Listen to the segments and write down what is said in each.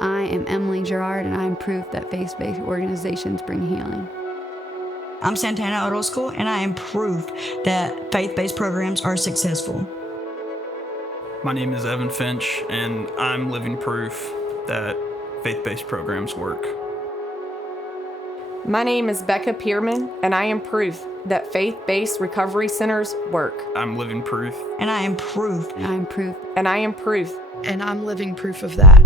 I am Emily Gerard, and I am proof that faith-based organizations bring healing. I'm Santana Orozco, and I am proof that faith-based programs are successful. My name is Evan Finch, and I'm living proof that faith-based programs work. My name is Becca Pierman, and I am proof that faith-based recovery centers work. I'm living proof. And I am proof. And I am proof. And I am proof. And I'm living proof of that.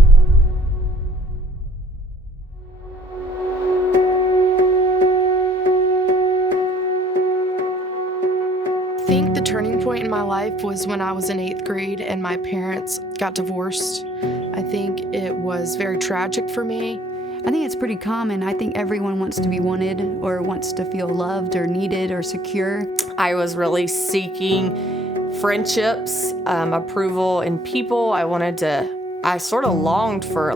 I think the turning point in my life was when I was in 8th grade and my parents got divorced. I think it was very tragic for me. I think it's pretty common. I think everyone wants to be wanted or wants to feel loved or needed or secure. I was really seeking friendships, approval in people. I sort of longed for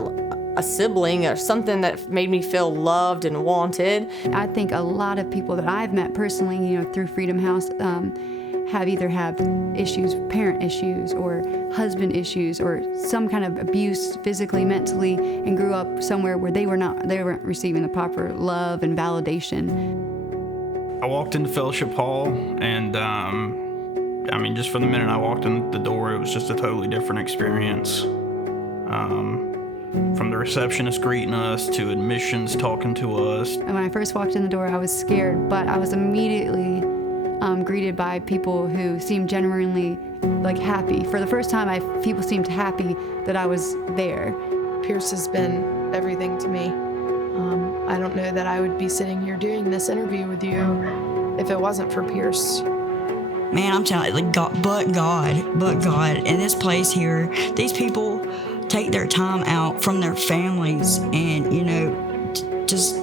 a sibling or something that made me feel loved and wanted. I think a lot of people that I've met personally, through Freedom House, have either issues, parent issues, or husband issues, or some kind of abuse physically, mentally, and grew up somewhere where they weren't receiving the proper love and validation. I walked into Fellowship Hall, and just from the minute I walked in the door, it was just a totally different experience. From the receptionist greeting us to admissions talking to us. And when I first walked in the door, I was scared, but I was immediately greeted by people who seemed genuinely happy. For the first time, people seemed happy that I was there. Pierce has been everything to me. I don't know that I would be sitting here doing this interview with you if it wasn't for Pierce. Man, I'm telling you, but God. In this place here, these people take their time out from their families and, just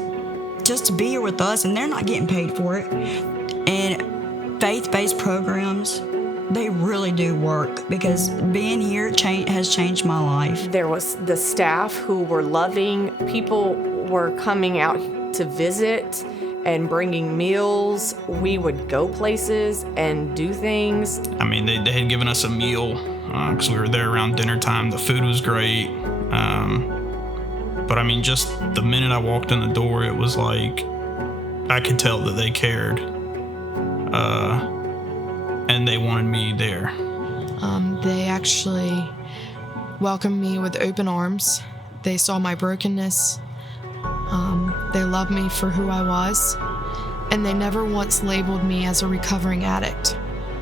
to be here with us, and they're not getting paid for it. And faith-based programs, they really do work, because being here has changed my life. There was the staff who were loving. People were coming out to visit and bringing meals. We would go places and do things. They had given us a meal because we were there around dinner time. The food was great. But just the minute I walked in the door, it was like I could tell that they cared. And they wanted me there. They actually welcomed me with open arms. They saw my brokenness. They loved me for who I was. And they never once labeled me as a recovering addict.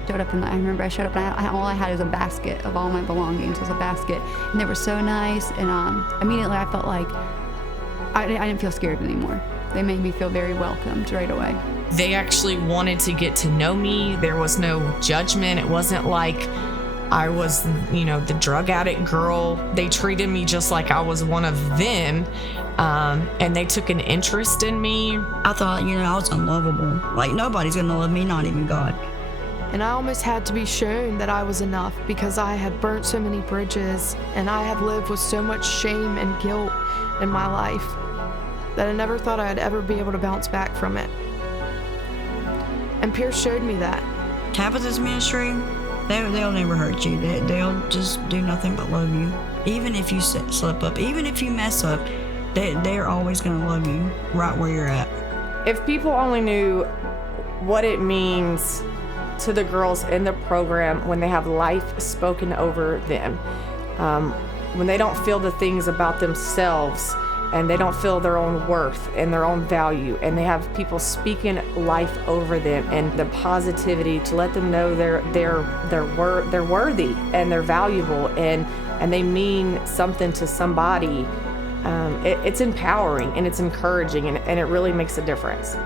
I remember I showed up and all I had was a basket of all my belongings. It was a basket. And they were so nice. And immediately I felt like I didn't feel scared anymore. They made me feel very welcomed right away. They actually wanted to get to know me. There was no judgment. It wasn't like I was, the drug addict girl. They treated me just like I was one of them. And they took an interest in me. I thought, I was unlovable. Nobody's gonna love me, not even God. And I almost had to be shown that I was enough, because I had burnt so many bridges and I had lived with so much shame and guilt in my life that I never thought I'd ever be able to bounce back from it. And Pierce showed me that. Tabatha Ministry, they'll never hurt you. They'll just do nothing but love you. Even if you slip up, even if you mess up, they're always going to love you right where you're at. If people only knew what it means to the girls in the program when they have life spoken over them, when they don't feel the things about themselves, and they don't feel their own worth and their own value, and they have people speaking life over them and the positivity to let them know they're worthy and they're valuable and they mean something to somebody. It's empowering and it's encouraging, and it really makes a difference.